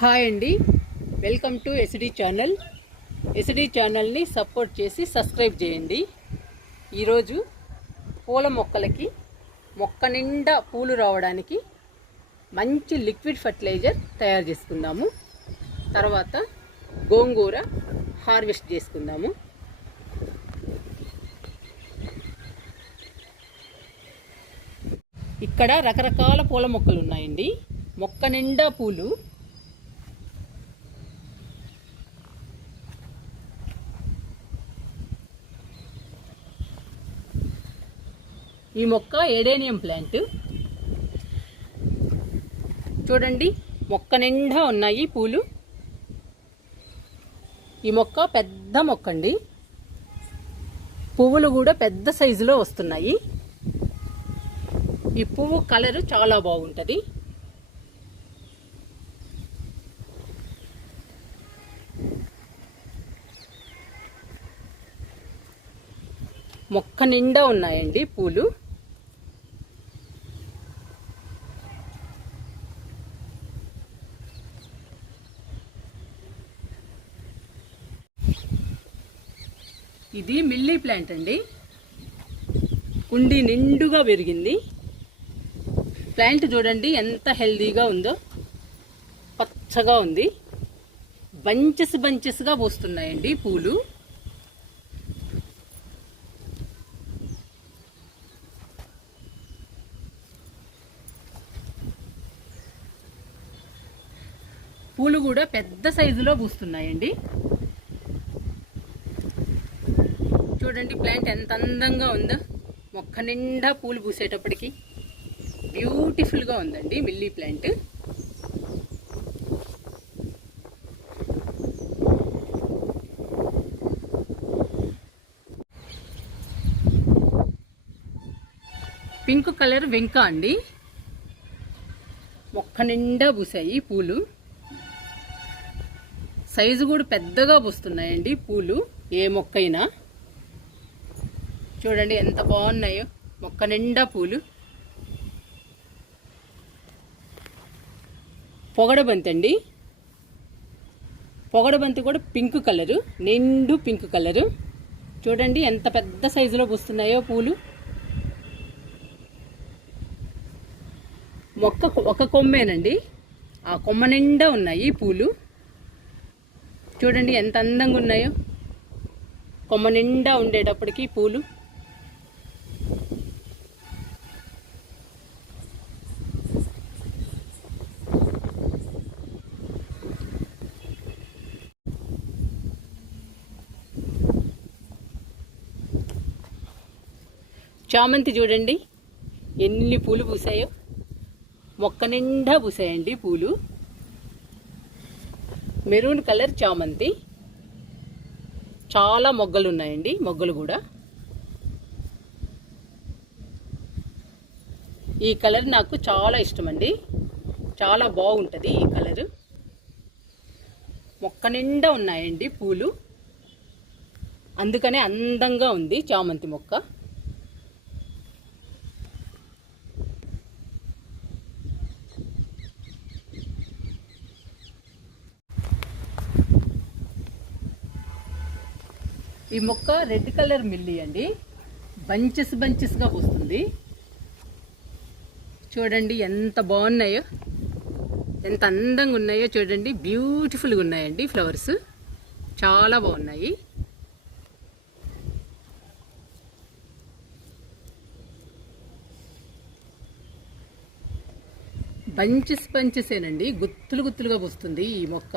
Hi అండి, welcome to SD channel. SD ఛానల్ని support చేసి సబ్స్క్రైబ్ చేయండి. ఈరోజు పూల మొక్కలకి మొక్క నిండా పూలు రావడానికి మంచి లిక్విడ్ ఫర్టిలైజర్ తయారు చేసుకుందాము. తర్వాత గోంగూర హార్వెస్ట్ చేసుకుందాము. ఇక్కడ రకరకాల పూల మొక్కలు ఉన్నాయండి. మొక్క నిండా పూలు. ఈ మొక్క ఎడేనియం ప్లాంట్. చూడండి, మొక్క నిండా ఉన్నాయి పూలు. ఈ మొక్క పెద్ద మొక్క అండి. పువ్వులు కూడా పెద్ద సైజులో వస్తున్నాయి. ఈ పువ్వు కలరు చాలా బాగుంటుంది. మొక్క నిండా ఉన్నాయండి పూలు. ఇది మిల్లీ ప్లాంట్ అండి. కుండీ నిండుగా పెరిగింది. ప్లాంట్ చూడండి ఎంత హెల్దీగా ఉందో. పచ్చగా ఉంది. బంచెస్గా పోస్తున్నాయండి పూలు. పూలు కూడా పెద్ద సైజులో పూస్తున్నాయండి. చూడండి ప్లాంట్ ఎంత అందంగా ఉందో. మొక్క నిండా పూలు పూసేటప్పటికి బ్యూటిఫుల్గా ఉందండి మిల్లీ ప్లాంట్. పింక్ కలర్ వెంక అండి. మొక్క నిండా పూసాయి పూలు. సైజు కూడా పెద్దగా పూస్తున్నాయండి పూలు. ఏ మొక్క అయినా చూడండి ఎంత బాగున్నాయో. మొక్క నిండా పూలు. పొగడబంతి అండి. పొగడబంతి కూడా పింక్ కలరు, నిండు పింక్ కలరు. చూడండి ఎంత పెద్ద సైజులో పూస్తున్నాయో పూలు. మొక్క ఒక కొమ్మేనండి. ఆ కొమ్మ నిండా ఉన్నాయి పూలు. చూడండి ఎంత అందంగా ఉన్నాయో. కొమ్మ నిండా ఉండేటప్పటికి పూలు. చామంతి చూడండి ఎన్ని పూలు పూసాయో. మొక్క నిండా పూసాయండి పూలు. మెరూన్ కలర్ చామంతి. చాలా మొగ్గలు ఉన్నాయండి. మొగ్గలు కూడా ఈ కలర్ నాకు చాలా ఇష్టం అండి. చాలా బాగుంటుంది ఈ కలరు. మొక్క నిండా ఉన్నాయండి పూలు. అందుకనే అందంగా ఉంది చామంతి మొక్క. ఈ మొక్క రెడ్ కలర్ మిల్లీ అండి. బంచెస్గా పూస్తుంది. చూడండి ఎంత బాగున్నాయో, ఎంత అందంగా ఉన్నాయో. చూడండి బ్యూటిఫుల్గా ఉన్నాయండి ఫ్లవర్స్. చాలా బాగున్నాయి. బంచెసేనండి. గుత్తులుగా పూస్తుంది ఈ మొక్క.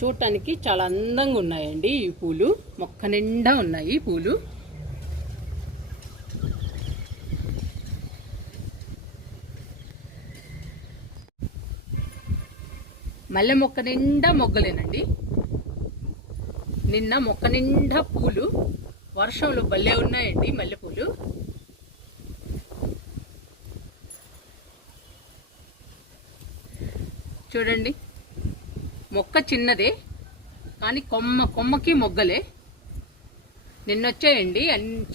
చూడటానికి చాలా అందంగా ఉన్నాయండి ఈ పూలు. మొక్క నిండా ఉన్నాయి పూలు. మల్లె మొక్క నిండా మొగ్గలేనండి. నిన్న మొక్క నిండా పూలు. వర్షంలో భలే ఉన్నాయండి మల్లెపూలు. చూడండి మొక్క చిన్నదే కానీ కొమ్మకి మొగ్గలే. నిన్నొచ్చాయండి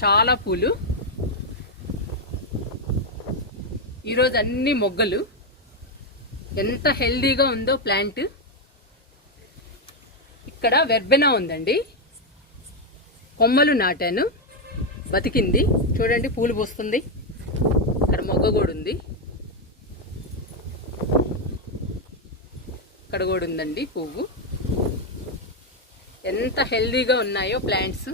చాలా పూలు. ఈరోజు అన్ని మొగ్గలు. ఎంత హెల్దీగా ఉందో ప్లాంట్. ఇక్కడ వెర్బెనా ఉందండి, కొమ్మలు నాటాను, బతికింది. చూడండి పూలు పూస్తుంది. ఇక్కడ మొగ్గ కూడా ఉంది, ఇక్కడ కూడా ఉందండి పువ్వు. ఎంత హెల్దీగా ఉన్నాయో ప్లాంట్స్.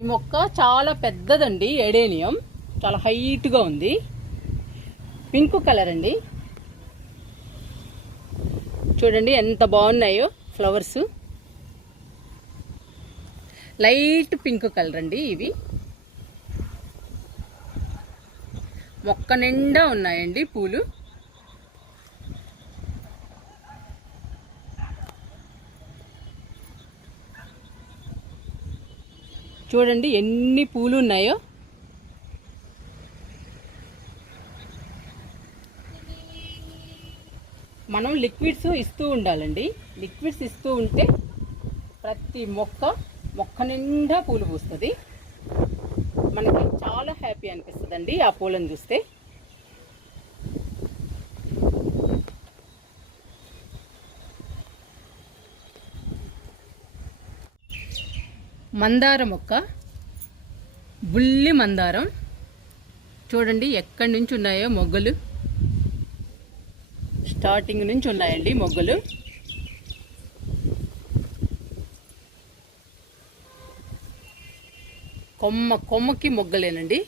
ఈ మొక్క చాలా పెద్దదండి, ఎడేనియం. చాలా హైట్గా ఉంది, పింక్ కలర్ అండి. చూడండి ఎంత బాగున్నాయో ఫ్లవర్స్. లైట్ పింక్ కలర్ అండి ఇవి. మొక్క నిండా ఉన్నాయండి పూలు. చూడండి ఎన్ని పూలు ఉన్నాయో. మనం లిక్విడ్స్ ఇస్తూ ఉండాలండి. లిక్విడ్స్ ఇస్తూ ఉంటే ప్రతి మొక్క నిండా పూలు పూస్తుంది. మనకి చాలా హ్యాపీ అనిపిస్తుందండి ఆ పూలను చూస్తే. మందార మొక్క, బుల్లి మందారం. చూడండి ఎక్కడి నుంచి ఉన్నాయో మొగ్గలు. స్టార్టింగ్ నుంచి ఉన్నాయండి మొగ్గలు. కొమ్మకి మొగ్గలేనండి.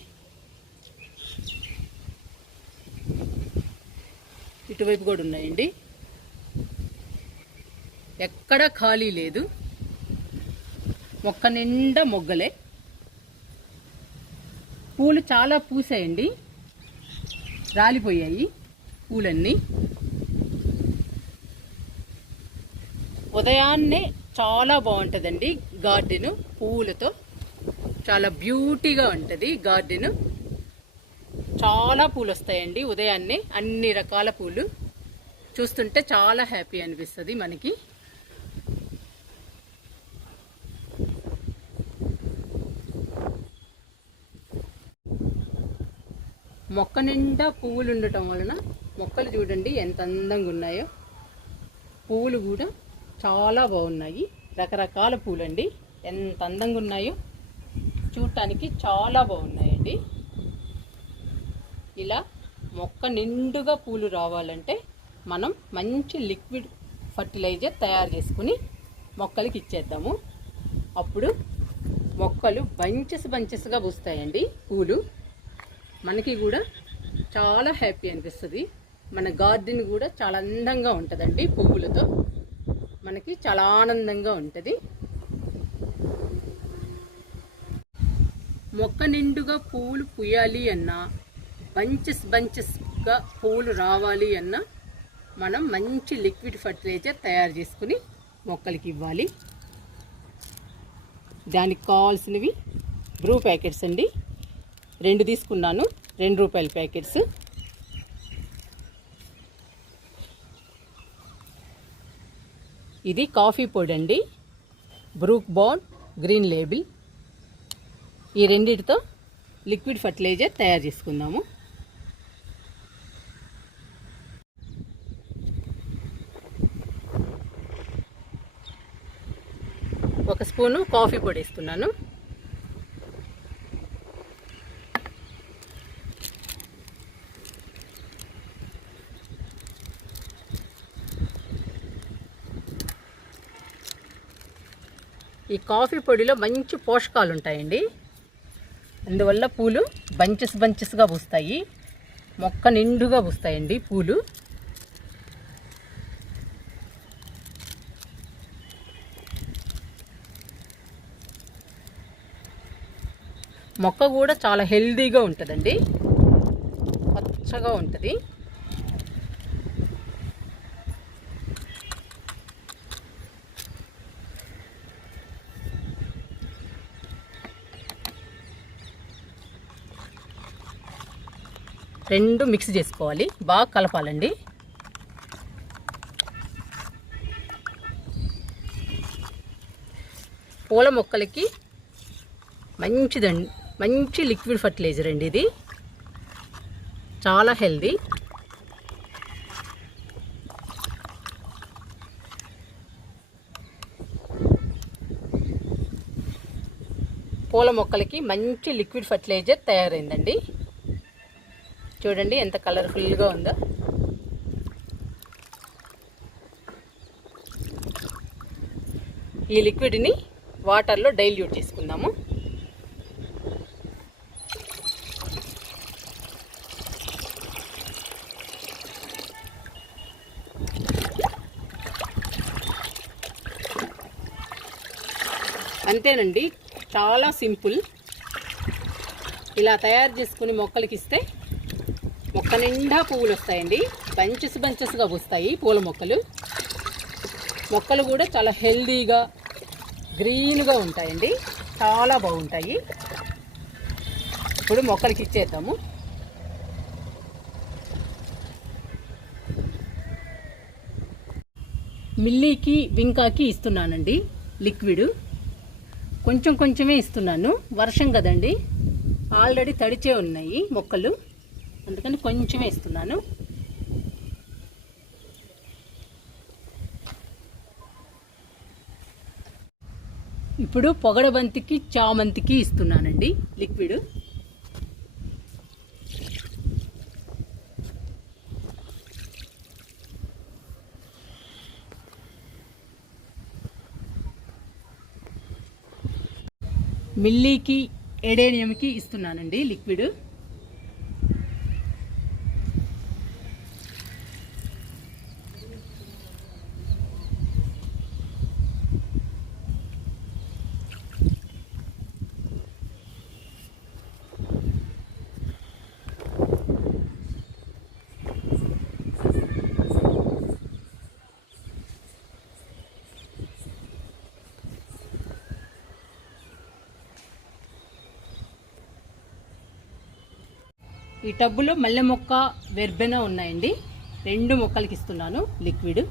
ఇటువైపు కూడా ఉన్నాయండి, ఎక్కడ ఖాళీ లేదు. మొక్క నిండా మొగ్గలే. పూలు చాలా పూసాయండి, రాలిపోయాయి పూలన్నీ. ఉదయాన్నే చాలా బాగుంటుందండి గార్డెను పువ్వులతో. చాలా బ్యూటీగా ఉంటుంది గార్డెను. చాలా పూలు వస్తాయండి ఉదయాన్నే, అన్ని రకాల పూలు. చూస్తుంటే చాలా హ్యాపీ అనిపిస్తుంది మనకి. మొక్క నిండా పువ్వులు ఉండటం వలన మొక్కలు చూడండి ఎంత అందంగా ఉన్నాయో. పువ్వులు కూడా చాలా బాగున్నాయి, రకరకాల పూలండి. ఎంత అందంగా ఉన్నాయో చూడటానికి చాలా బాగున్నాయండి. ఇలా మొక్క నిండుగా పూలు రావాలంటే మనం మంచి లిక్విడ్ ఫర్టిలైజర్ తయారు చేసుకుని మొక్కలకి ఇచ్చేద్దాము. అప్పుడు మొక్కలు బంచెస్గా పూస్తాయండి పూలు. మనకి కూడా చాలా హ్యాపీ అనిపిస్తుంది. మన గార్డెన్ కూడా చాలా అందంగా ఉంటుందండి పువ్వులతో. మనకి చాలా ఆనందంగా ఉంటుంది. మొక్క నిండుగా పువ్వులు పూయాలి అన్నా, బంచెస్గా పువ్వులు రావాలి అన్నా మనం మంచి లిక్విడ్ ఫర్టిలైజర్ తయారు చేసుకుని మొక్కలకి ఇవ్వాలి. దానికి కావాల్సినవి బ్రూ ప్యాకెట్స్ అండి, 2 తీసుకున్నాను, ₹2 ప్యాకెట్స్. ఇది కాఫీ పొడి అండి, బ్రూక్ బాండ్ గ్రీన్ లేబుల్. ఈ రెండిటితో లిక్విడ్ ఫర్టిలైజర్ తయారు చేసుకుందాము. ఒక స్పూను కాఫీ పొడి వేస్తున్నాను. ఈ కాఫీ పొడిలో మంచి పోషకాలు ఉంటాయండి. అందువల్ల పూలు బంచెస్గా పూస్తాయి, మొక్క నిండుగా పూస్తాయండి పూలు. మొక్క కూడా చాలా హెల్దీగా ఉంటుందండి, పచ్చగా ఉంటుంది. రెండు మిక్స్ చేసుకోవాలి, బాగా కలపాలండి. పూల మొక్కలకి మంచిదండి, మంచి లిక్విడ్ ఫర్టిలైజర్ అండి ఇది, చాలా హెల్దీ. పూల మొక్కలకి మంచి లిక్విడ్ ఫర్టిలైజర్ తయారైందండి. చూడండి ఎంత కలర్ఫుల్గా ఉందో. ఈ లిక్విడ్ని వాటర్లో డైల్యూట్ చేసుకుందాము. అంతేనండి, చాలా సింపుల్. ఇలా తయారు చేసుకుని మొక్కలకి ఇస్తే మొక్క నిండా పువ్వులు వస్తాయండి. బంచెస్ బంచెస్గా పూస్తాయి పూల మొక్కలు. మొక్కలు కూడా చాలా హెల్దీగా గ్రీన్గా ఉంటాయండి, చాలా బాగుంటాయి. ఇప్పుడు మొక్కలకి ఇచ్చేద్దాము. మిల్లీకి వింకాకి ఇస్తున్నానండి లిక్విడ్. కొంచెం కొంచెమే ఇస్తున్నాను, వర్షం కదండి, ఆల్రెడీ తడిచే ఉన్నాయి మొక్కలు, అందుకని కొంచెమే ఇస్తున్నాను. ఇప్పుడు పొగడబంతికి చామంతికి ఇస్తున్నానండి లిక్విడ్. మిల్లీకి ఎడేనియంకి ఇస్తున్నానండి లిక్విడ్. ఈ టబ్బులో మల్లె మొక్క, వెర్బెనా ఉన్నాయండి. 2 మొక్కలకి ఇస్తున్నాను లిక్విడ్.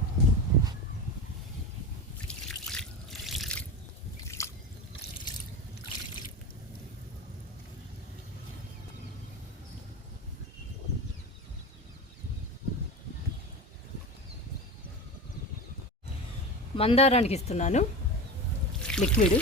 మందారానికి ఇస్తున్నాను లిక్విడ్.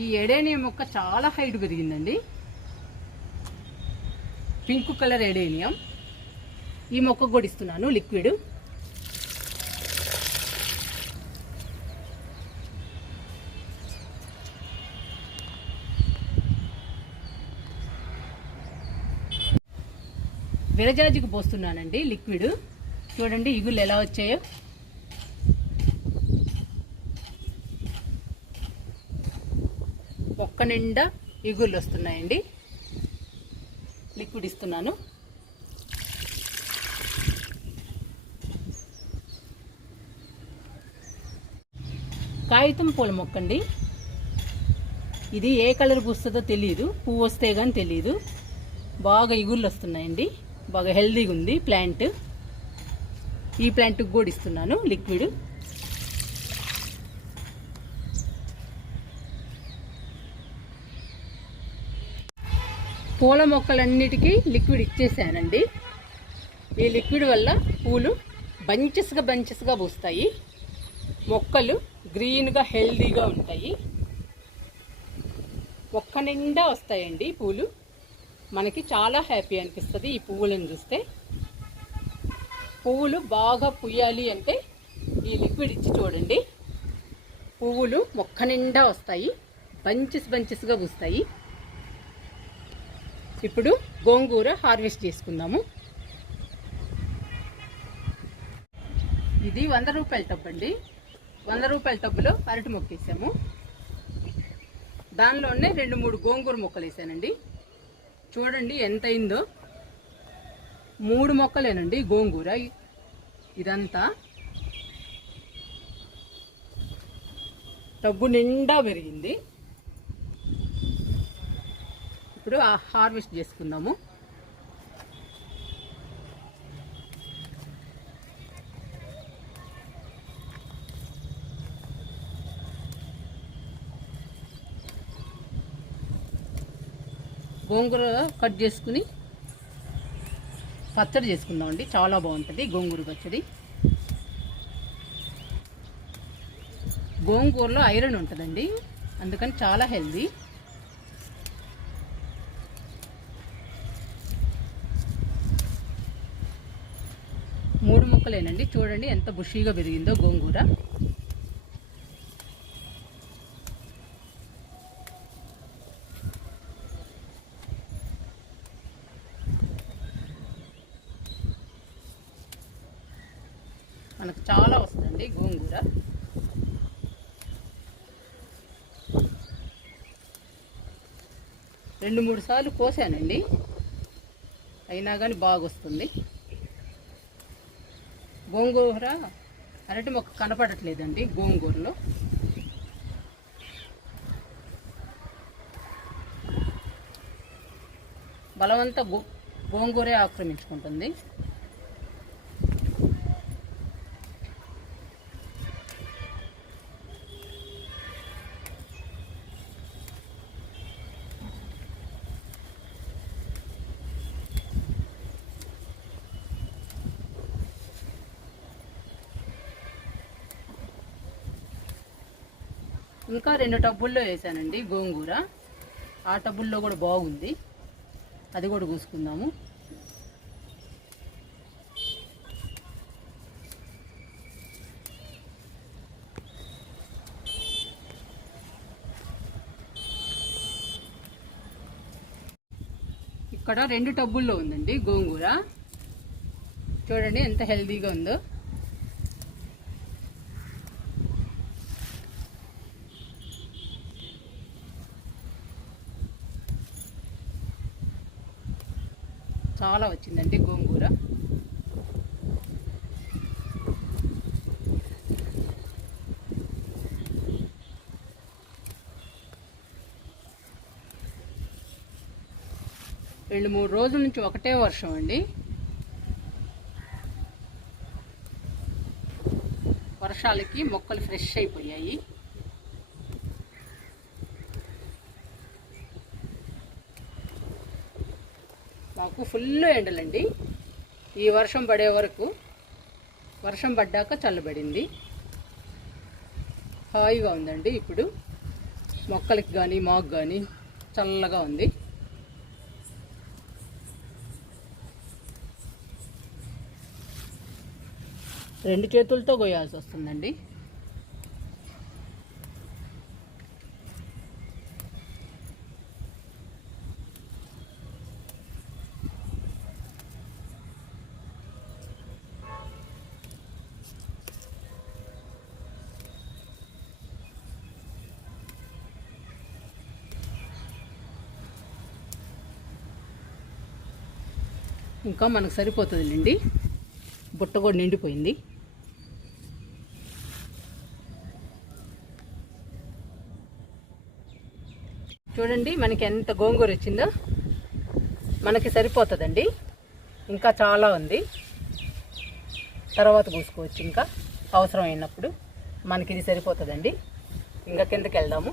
ఈ ఎడేనియం మొక్క చాలా హైట్ పెరిగిందండి, పింక్ కలర్ ఎడేనియం. ఈ మొక్క కూడా ఇస్తున్నాను లిక్విడ్. విరజాజికి పోస్తున్నానండి లిక్విడ్. చూడండి ఇగుళ్ళు ఎలా వచ్చాయో. మొక్క నిండా ఇగుళ్ళు వస్తున్నాయండి. లిక్విడ్ ఇస్తున్నాను. కాగితం పూల మొక్క అండి. ఇది ఏ కలర్ పూస్తుందో తెలియదు, పువ్వు వస్తే కానీ తెలియదు. బాగా ఇగుళ్ళు వస్తున్నాయండి, బాగా హెల్దీగా ఉంది ప్లాంట్. ఈ ప్లాంట్కి కూడా ఇస్తున్నాను లిక్విడ్. పూల మొక్కలన్నిటికీ లిక్విడ్ ఇచ్చేసానండి. ఈ లిక్విడ్ వల్ల పూలు బంచెస్గా పూస్తాయి, మొక్కలు గ్రీన్గా హెల్దీగా ఉంటాయి, మొక్క నిండా వస్తాయండి పూలు. మనకి చాలా హ్యాపీ అనిపిస్తుంది ఈ పువ్వులను చూస్తే. పువ్వులు బాగా పుయ్యాలి అంటే ఈ లిక్విడ్ ఇచ్చి చూడండి, పువ్వులు మొక్క నిండా వస్తాయి, బంచెస్గా పూస్తాయి. ఇప్పుడు గోంగూర హార్వెస్ట్ చేసుకుందాము. ఇది 100 రూపాయల టబ్ అండి. 100 రూపాయల టబ్బులో అరటి మొక్క వేసాము. దానిలోనే 2-3 గోంగూర మొక్కలు వేసానండి. చూడండి ఎంత అయిందో. 3 మొక్కలేనండి గోంగూర ఇదంతా. టబ్బు నిండా పెరిగింది. ఇప్పుడు హార్వెస్ట్ చేసుకుందాము. గోంగూర కట్ చేసుకుని పచ్చడి చేసుకుందామండి. చాలా బాగుంటుంది గోంగూర పచ్చడి. గోంగూరలో ఐరన్ ఉంటుందండి, అందుకని చాలా హెల్దీ. మూడు ముక్కలేనండి, చూడండి ఎంత బుషీగా పెరిగిందో గోంగూర. మనకు చాలా వస్తుందండి గోంగూర. రెండు మూడు సార్లు కోసానండి, అయినా కానీ బాగా వస్తుంది. గోంగూర అరటి మొక్క కనపడట్లేదండి గోంగూరలో. బలవంతా గోంగూరే ఆక్రమించుకుంటుంది. ఇంకా 2 టబ్బుల్లో వేసానండి గోంగూర. ఆ టబ్బుల్లో కూడా బాగుంది, అది కూడా కూసుకుందాము. ఇక్కడ 2 టబ్బుల్లో ఉందండి గోంగూర. చూడండి ఎంత హెల్దీగా ఉందో. చాలా వచ్చిందండి గోంగూర. రెండు మూడు రోజుల నుంచి ఒకటే వర్షం అండి. వర్షాలకి మొక్కలు ఫ్రెష్ అయిపోయాయి. మాకు ఫుల్ ఎండలండి. ఈ వర్షం పడే వరకు, వర్షం పడ్డాక చల్లబడింది. హాయిగా ఉందండి. ఇప్పుడు మొక్కలకి కానీ మాకు కానీ చల్లగా ఉంది. రెండు చేతులతో కొయ్యాల్సి వస్తుందండి. ఇంకా మనకు సరిపోతుందండి. బుట్ట కూడా నిండిపోయింది. చూడండి మనకి ఎంత గోంగూర వచ్చిందో. మనకి సరిపోతుందండి, ఇంకా చాలా ఉంది. తర్వాత పూసుకోవచ్చు ఇంకా అవసరం అయినప్పుడు. మనకి ఇది సరిపోతుందండి. ఇంకా కిందకి వెళ్దాము.